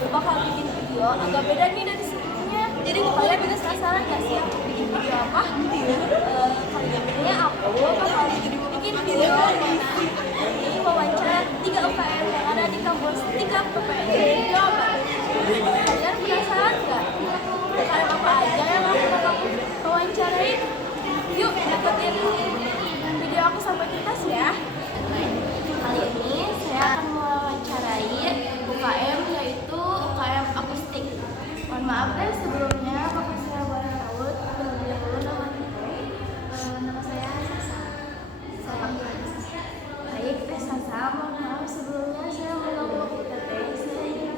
aku bakal bikin video agak beda nih dari sebelumnya. Jadi kalian penasaran gak sih aku bikin video apa? Kali ini aku bakal bikin video ini wawancara 3 UKM yang ada di kampus 3 PPN Jawa Barat. Kalian penasaran gak? UKM apa aja yang aku bakal wawancarain? Yuk ikutin video aku sampai tuntas ya. Kali ini saya akan mewawancarai UKM yaitu UKM akustik. Mohon maaf ya sebelumnya, apakah saya boleh tahu terlebih dahulu nama saya Sasa. Baik, Sasa, mohon maaf sebelumnya saya mengganggu waktu teteh. Saya ingin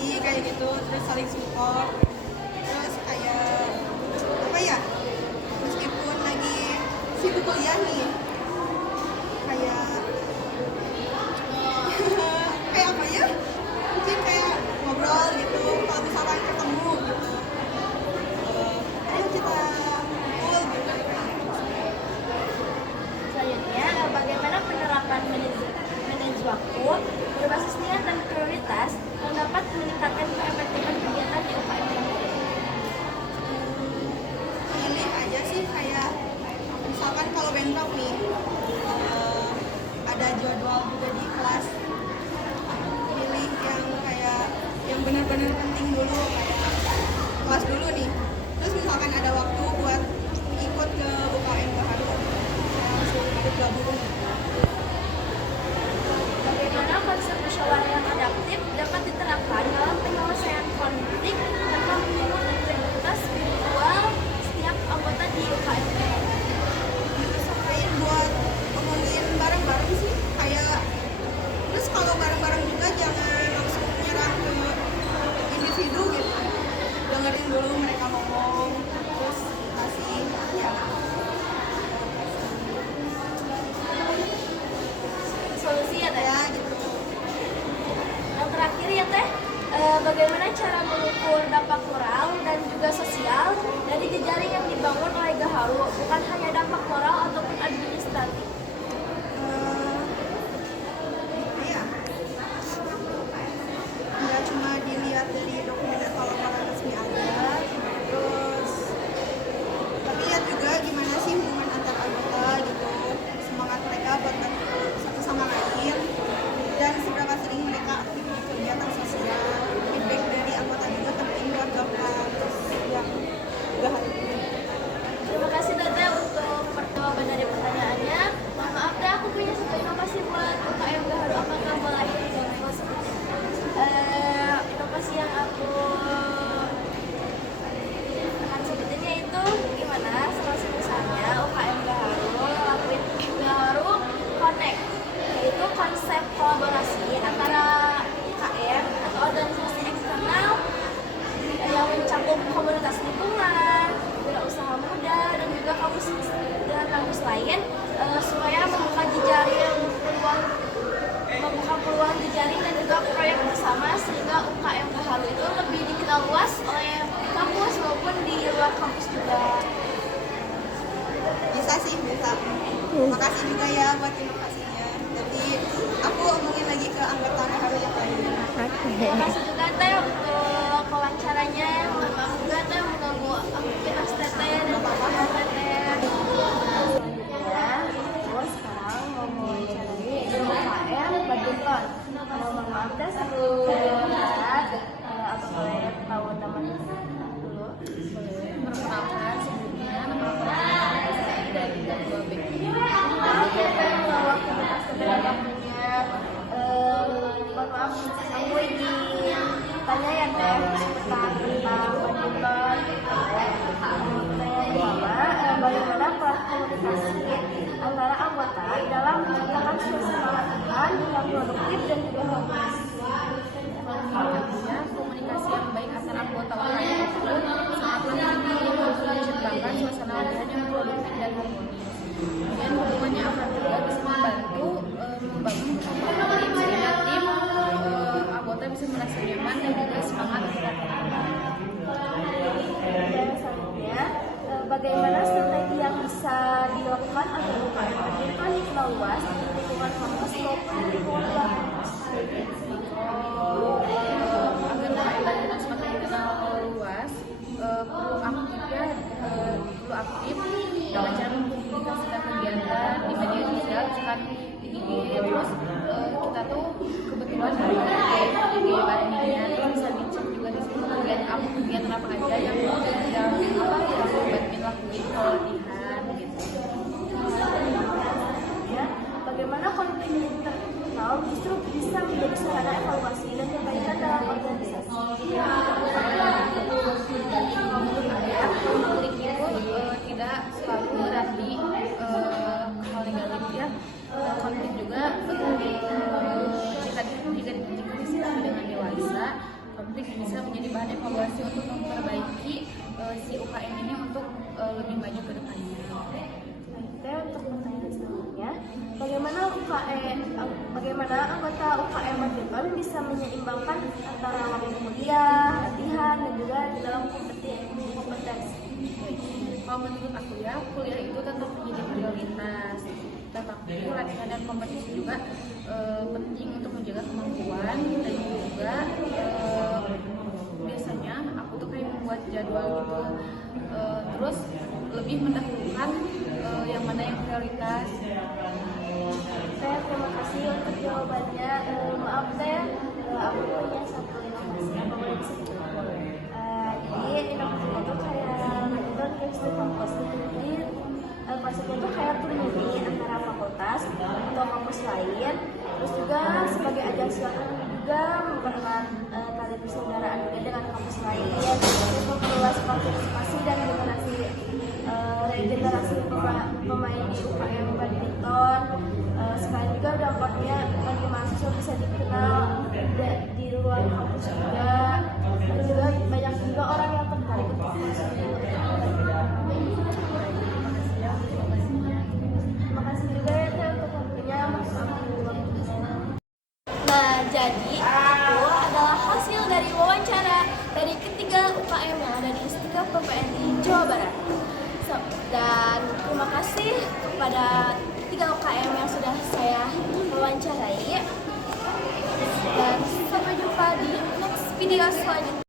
sih kayak gitu, terus saling support, terus kayak apa ya, meskipun lagi sibuk kuliah nih kayak kayak apa ya, mungkin kayak ngobrol gitu kalau misalkan ketemu gitu, ayo kita kumpul gitu. Selanjutnya, bagaimana penerapan manajemen waktu berbasis niat dan prioritas yang dapat meningkatkan keefektifan kegiatan di UKM? Pilih aja sih, kayak misalkan kalau bentrok nih, ada jadwal juga di kelas, pilih yang kayak yang benar-benar penting dulu, kayak kelas dulu nih, terus misalkan ada waktu buat ikut ke UKM baru, langsung ikut gabung. Bagaimana konsep musyawarah yang adaptif dapat diterapkan dalam penyelesaian konflik tanpa menyinggung integritas spiritual setiap anggota di UKM? Usahain buat ngomongin bareng-bareng sih, kayak terus kalau bareng-bareng juga jangan langsung menyerang ke individu gitu, dengerin dulu mereka ngomong, terus kasih ya Solusi ya Teh? ya gitu. Yang terakhir ya Teh, bagaimana cara mengukur dampak moral dan juga sosial dari jejaring yang dibangun oleh Gaharu, bukan hanya dampak moral ataupun administratif? Ya, nggak cuma dilihat dari dokumen atau laporan resmi aja, terus tapi lihat juga gimana sih hubungan antar anggota gitu, semangat mereka buat bantu satu sama lain, dan seberapa sering mereka aktif di kegiatan sosial. Feedback dari anggota juga penting buat gabungan yang Gaharu. Terima kasih Tete untuk jawaban dari pertanyaannya. Mohon maaf Teh, aku punya satu inovasi buat UKM Gaharu. Apakah boleh dijawab? Inovasi yang aku akan sebutinnya itu gimana kalau misalnya UKM Gaharu lakuin Gaharu Connect, yaitu konsep kolaborasi antara UKM atau organisasi eksternal yang mencakup komunitas lingkungan, wirausaha muda, dan juga kampus dan kampus lain, supaya membuka peluang jejaring dan juga proyek bersama, sehingga UKM Gaharu itu lebih dikenal luas oleh kampus maupun di luar kampus juga. Bisa sih, bisa. Makasih juga ya buat inovasinya. Jadi aku omongin lagi ke anggota Gaharu yang lain. Terima kasih juga Teh untuk wawancaranya. Mohon maaf juga Teh mengganggu aktivitas Teteh dan pengalaman Teteh. Selanjutnya, aku sekarang mau mewawancarai UKM Badminton. Mohon maaf Teh sebelum apa boleh tahu nama dulu? Perkenalkan, sebelumnya nama aku saya dari Ketua BK. Aktivitas Teteh dan waktunya. Mohon maaf, aku ingin tanya ya Teh tentang badminton. Bagaimana peran komunikasi antara anggota dalam menciptakan suasana latihan yang produktif dan juga harmonis? Artinya, komunikasi yang baik antara anggota UKM tersebut sangat penting untuk menciptakan suasana latihan yang produktif dan harmonis. Kemudian hubungannya akan juga bisa membantu membangun kekompakan tim, sehingga tim anggota bisa merasa nyaman dan juga semangat berlatihan. Dan selanjutnya, bagaimana strategi yang bisa dilakukan agar UKM badminton dikenal luas di lingkungan kampus maupun di lingkungan luar kampus? Agar UKM badminton semakin dikenal luas, perlu aktif dengan cara mempublikasikan kegiatan di media sosial, misalkan di IG. Terus kita tuh kebetulan di IG badmintonnya terus bisa dicek juga di situ kegiatan apa aja yang badminton lakuin kalau latihan gitu. Ya, bagaimana konflik internal justru bisa menjadi sarana evaluasi dan perbaikan dalam organisasi? Konflik itu tidak selalu berarti hal negatif ya. Konflik juga jika disikapi dengan dewasa, konflik bahan evaluasi untuk memperbaiki si UKM ini untuk lebih maju ke depannya. Teh untuk pertanyaan selanjutnya, bagaimana anggota UKM badminton bisa menyeimbangkan antara waktu kuliah, latihan, dan juga di dalam kompetensi? Kalau menurut aku ya, kuliah itu tetap menjadi prioritas, tetapi latihan dan kompetisi juga penting untuk menjaga kemampuan, dan juga biasanya aku tuh kayak membuat jadwal gitu, terus lebih mendahulukan yang mana yang prioritas. Saya terima kasih untuk jawabannya. Maaf teh, aku punya satu inovasi apa boleh disebut? Jadi inovasi itu kayak badminton games di kampus. Jadi konsepnya itu kayak turnamen antara fakultas atau kampus lain. Terus juga sebagai ajang silaturahmi juga mempererat tali persaudaraan juga dengan kampus lain. Terus memperluas partisipasi dan regenerasi pemain di UKM badminton. Sekalian juga dampaknya bagi mahasiswa bisa dikenal di luar kampus juga. Dan juga banyak juga orang yang tertarik untuk masuk. Terima kasih juga ya Teh untuk waktunya Mas aku. Nah, jadi itu adalah hasil dari wawancara dari ketiga UKM yang ada di Istika PPNI Jawa Barat. Dan terima kasih kepada 3 UKM yang sudah saya wawancarai. Dan sampai jumpa di next video selanjutnya.